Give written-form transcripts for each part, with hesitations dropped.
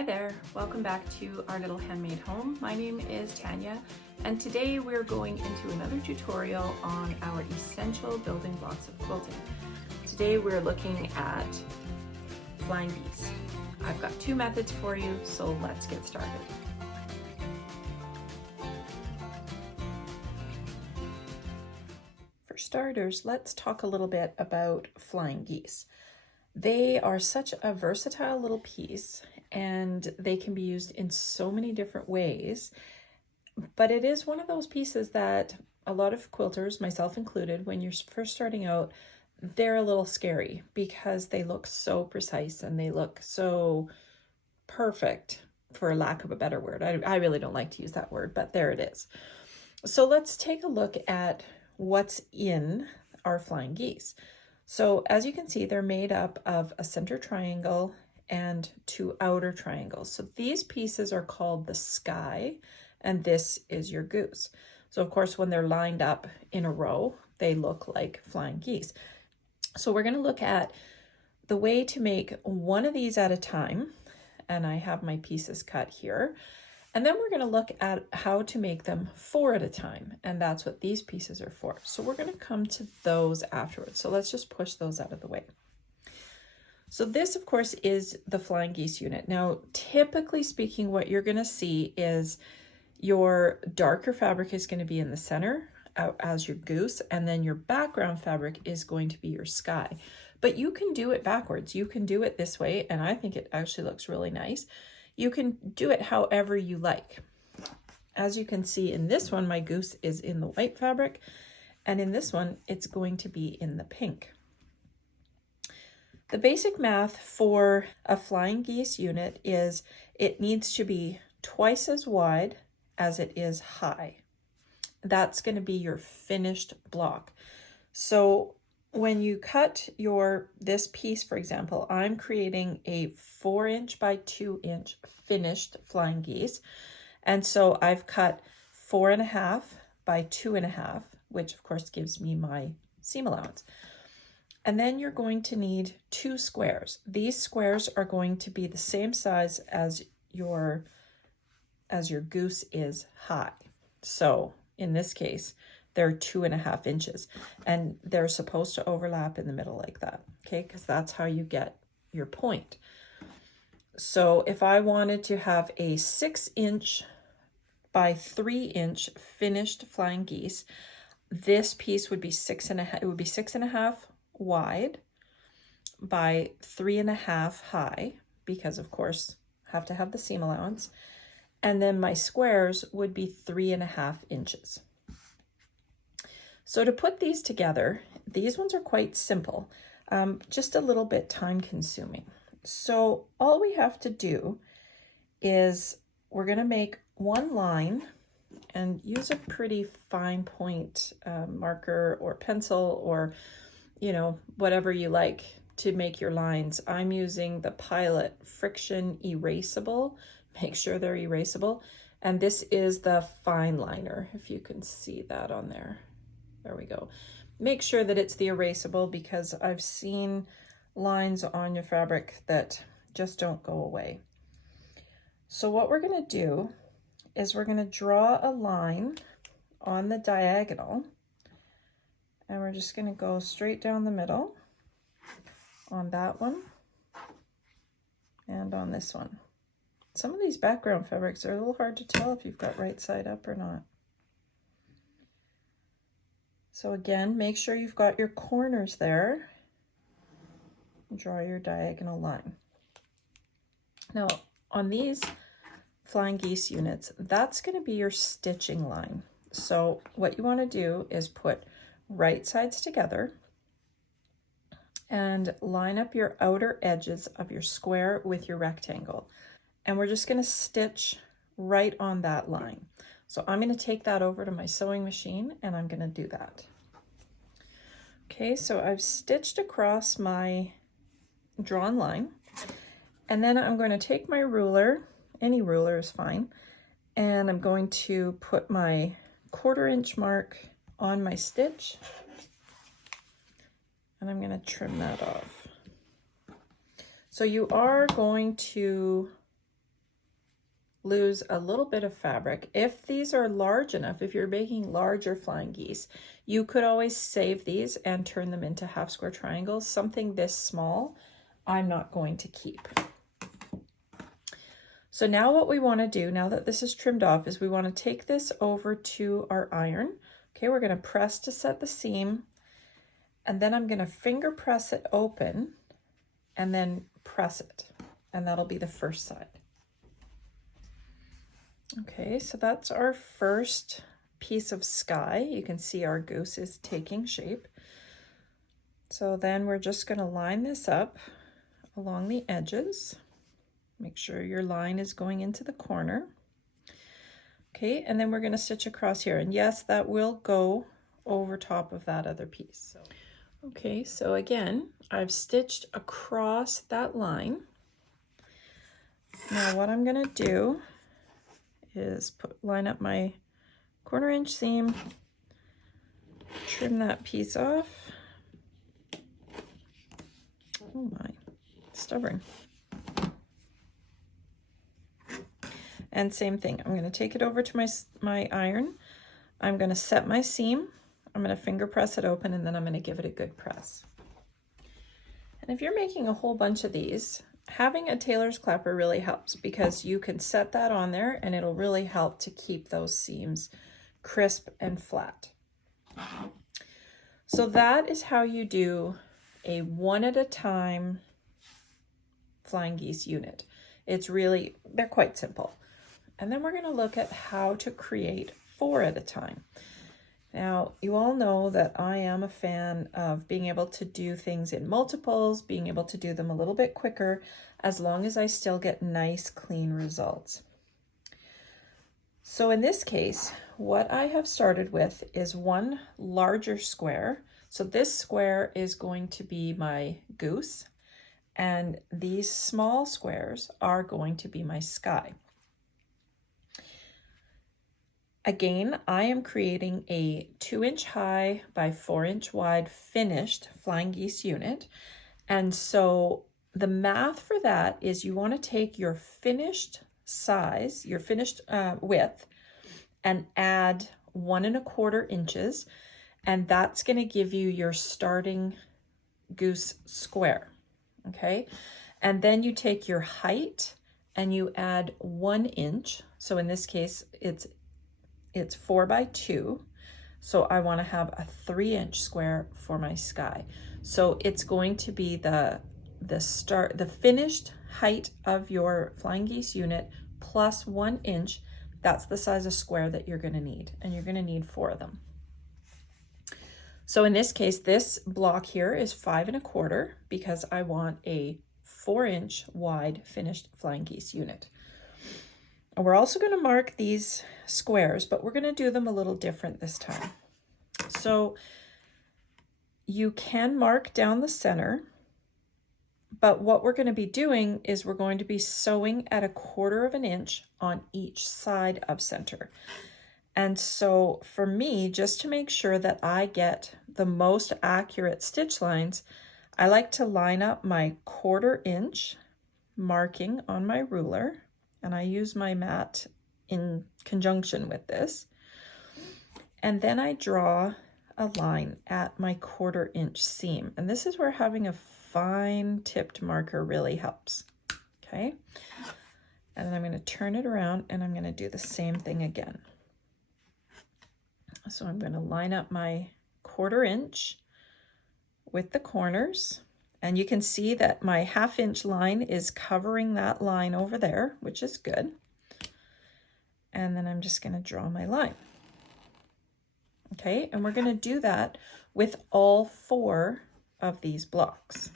Hi there, welcome back to our little handmade home. My name is Tanya, and today we're going into another tutorial on our essential building blocks of quilting. Today we're looking at flying geese. I've got two methods for you, so let's get started. For starters, let's talk a little bit about flying geese. They are such a versatile little piece and they can be used in so many different ways, but it is one of those pieces that a lot of quilters, myself included, when you're first starting out, they're a little scary because they look so precise and they look so perfect, for lack of a better word. I really don't like to use that word, but there it is. So let's take a look at what's in our flying geese. So as you can see, they're made up of a center triangle and two outer triangles. So these pieces are called the sky, and this is your goose. So of course, when they're lined up in a row, they look like flying geese. So we're going to look at the way to make one of these at a time. And I have my pieces cut here. And then we're going to look at how to make them 4 at a time. And that's what these pieces are for. So we're going to come to those afterwards. So let's just push those out of the way. So this, of course, is the flying geese unit. Now, typically speaking, what you're going to see is your darker fabric is going to be in the center as your goose, and then your background fabric is going to be your sky. But you can do it backwards. You can do it this way, and I think it actually looks really nice. You can do it however you like. As you can see in this one, my goose is in the white fabric, and in this one, it's going to be in the pink. The basic math for a flying geese unit is it needs to be twice as wide as it is high. That's going to be your finished block. So when you cut this piece, for example, I'm creating a 4" by 2" finished flying geese. And so I've cut 4.5 by 2.5, which of course gives me my seam allowance. And then you're going to need 2 squares. These squares are going to be the same size as your goose is high. So in this case, they're 2.5 inches, and they're supposed to overlap in the middle like that, okay? Because that's how you get your point. So if I wanted to have a 6" by 3" finished flying geese, this piece would be 6.5. It would be 6.5 wide by 3.5 high, because of course have to have the seam allowance. And then my squares would be 3.5 inches. So to put these together, these ones are quite simple, just a little bit time consuming. So all we have to do is we're going to make one line and use a pretty fine point marker or pencil, or whatever you like to make your lines. I'm using the Pilot Friction Erasable. Make sure they're erasable. And this is the fine liner, if you can see that on there. There we go. Make sure that it's the erasable, because I've seen lines on your fabric that just don't go away. So what we're going to do is we're going to draw a line on the diagonal, and we're just going to go straight down the middle on that one and on this one. Some of these background fabrics are a little hard to tell if you've got right side up or not. So again, make sure you've got your corners there. Draw your diagonal line. Now, on these flying geese units, that's going to be your stitching line. So what you want to do is put right sides together and line up your outer edges of your square with your rectangle. And we're just going to stitch right on that line. So I'm going to take that over to my sewing machine, and I'm going to do that. Okay, so I've stitched across my drawn line, and then I'm going to take my ruler, any ruler is fine, and I'm going to put my 1/4 inch mark on my stitch, and I'm going to trim that off. So you are going to lose a little bit of fabric. If these are large enough, if you're making larger flying geese, you could always save these and turn them into half square triangles. Something this small, I'm not going to keep. So now what we want to do, now that this is trimmed off, is we want to take this over to our iron. Okay, we're going to press to set the seam, and then I'm going to finger press it open and then press it, and that'll be the first side. Okay, so that's our first piece of sky. You can see our goose is taking shape. So then we're just going to line this up along the edges. Make sure your line is going into the corner. Okay, and then we're going to stitch across here. And yes, that will go over top of that other piece. Okay, so again, I've stitched across that line. Now what I'm going to do is line up my 1/4 inch seam, trim that piece off. Oh my, stubborn. And same thing, I'm going to take it over to my iron. I'm going to set my seam. I'm going to finger press it open, and then I'm going to give it a good press. And if you're making a whole bunch of these, having a tailor's clapper really helps, because you can set that on there and it'll really help to keep those seams crisp and flat. So that is how you do a one at a time flying geese unit. It's really, they're quite simple. And then we're going to look at how to create 4 at a time. Now, you all know that I am a fan of being able to do things in multiples, being able to do them a little bit quicker, as long as I still get nice, clean results. So in this case, what I have started with is one larger square. So this square is going to be my goose, and these small squares are going to be my sky. Again, I am creating a 2-inch high by 4-inch wide finished flying geese unit. And so the math for that is you want to take your finished size, your finished width, and add 1 1/4 inches. And that's going to give you your starting goose square. Okay. And then you take your height and you add 1 inch. So in this case, it's 4 by 2, so I want to have a 3-inch square for my sky. So it's going to be the finished height of your flying geese unit plus 1 inch. That's the size of square that you're going to need, and you're going to need 4 of them. So in this case, this block here is 5 1/4 because I want a 4-inch wide finished flying geese unit. And we're also going to mark these squares, but we're going to do them a little different this time. So you can mark down the center, but what we're going to be doing is we're going to be sewing at 1/4 inch on each side of center. And so for me, just to make sure that I get the most accurate stitch lines, I like to line up my 1/4 inch marking on my ruler. And I use my mat in conjunction with this. And then I draw a line at my 1/4 inch seam. And this is where having a fine tipped marker really helps. Okay. And then I'm going to turn it around and I'm going to do the same thing again. So I'm going to line up my 1/4 inch with the corners. And you can see that my 1/2 inch line is covering that line over there, which is good. And then I'm just going to draw my line. Okay, and we're going to do that with all 4 of these blocks.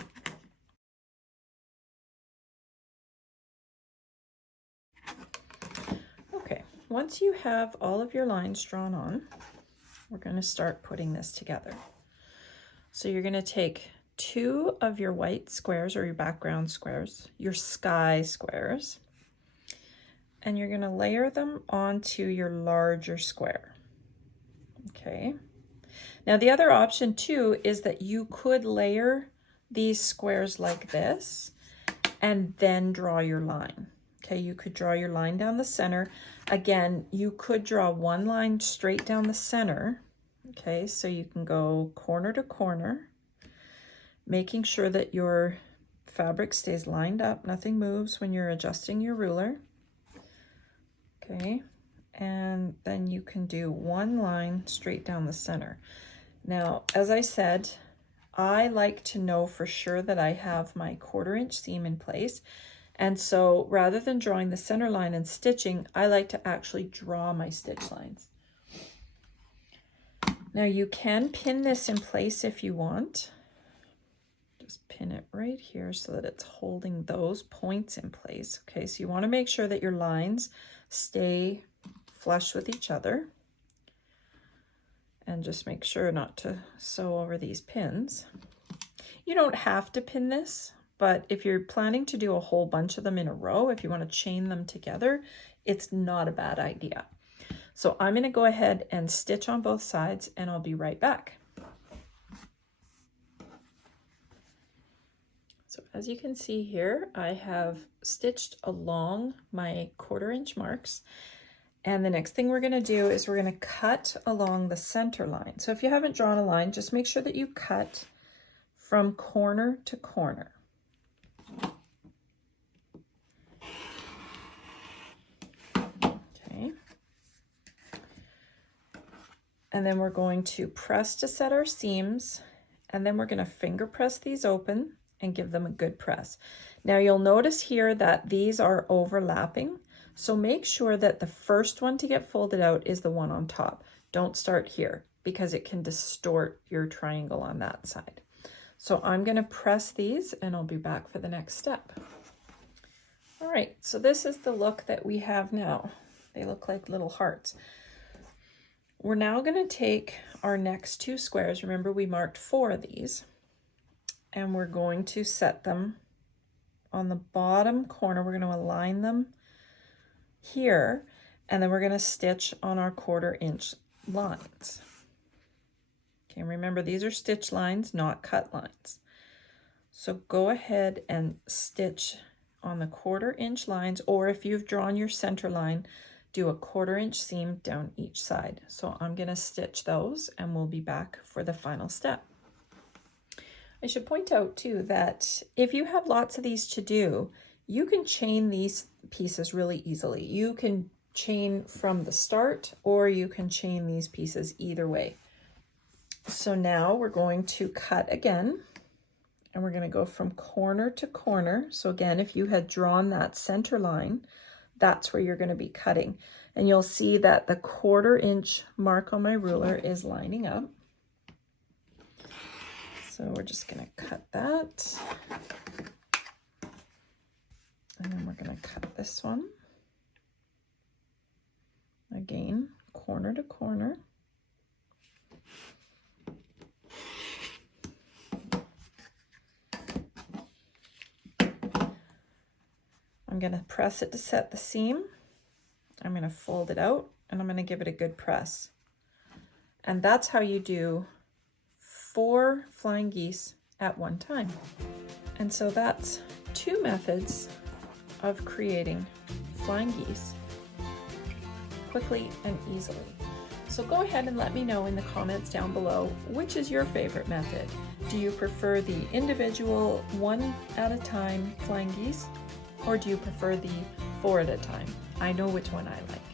Okay, once you have all of your lines drawn on, we're going to start putting this together. So you're going to take 2 of your white squares or your background squares, your sky squares, and you're going to layer them onto your larger square. Okay. Now the other option too is that you could layer these squares like this and then draw your line. Okay, you could draw your line down the center. Again, you could draw one line straight down the center. Okay, so you can go corner to corner, making sure that your fabric stays lined up, nothing moves when you're adjusting your ruler. Okay, and then you can do one line straight down the center. Now, as I said, I like to know for sure that I have my 1/4 inch seam in place. And so rather than drawing the center line and stitching, I like to actually draw my stitch lines. Now you can pin this in place if you want. Just pin it right here so that it's holding those points in place. Okay, so you want to make sure that your lines stay flush with each other. And just make sure not to sew over these pins. You don't have to pin this, but if you're planning to do a whole bunch of them in a row, if you want to chain them together, it's not a bad idea. So I'm going to go ahead and stitch on both sides, and I'll be right back. So as you can see here, I have stitched along my 1/4 inch marks. And the next thing we're going to do is we're going to cut along the center line. So if you haven't drawn a line, just make sure that you cut from corner to corner. Okay. And then we're going to press to set our seams, and then we're going to finger press these open and give them a good press. Now you'll notice here that these are overlapping. So make sure that the first one to get folded out is the one on top. Don't start here because it can distort your triangle on that side. So I'm going to press these and I'll be back for the next step. All right, so this is the look that we have now. They look like little hearts. We're now going to take our next 2 squares. Remember, we marked 4 of these, and we're going to set them on the bottom corner. We're going to align them here, and then we're going to stitch on our 1/4 inch lines. Okay, remember these are stitch lines, not cut lines. So go ahead and stitch on the 1/4 inch lines, or if you've drawn your center line, do a 1/4 inch seam down each side. So I'm going to stitch those, and we'll be back for the final step. I should point out too that if you have lots of these to do, you can chain these pieces really easily. You can chain from the start, or you can chain these pieces either way. So now we're going to cut again, and we're going to go from corner to corner. So again, if you had drawn that center line, that's where you're going to be cutting. And you'll see that the 1/4 inch mark on my ruler is lining up. So we're just going to cut that. And then we're going to cut this one. Again, corner to corner. I'm going to press it to set the seam. I'm going to fold it out, and I'm going to give it a good press. And that's how you do 4 flying geese at one time. And so that's 2 methods of creating flying geese quickly and easily. So go ahead and let me know in the comments down below, which is your favorite method? Do you prefer the individual 1 at a time flying geese, or do you prefer the 4 at a time? I know which one I like.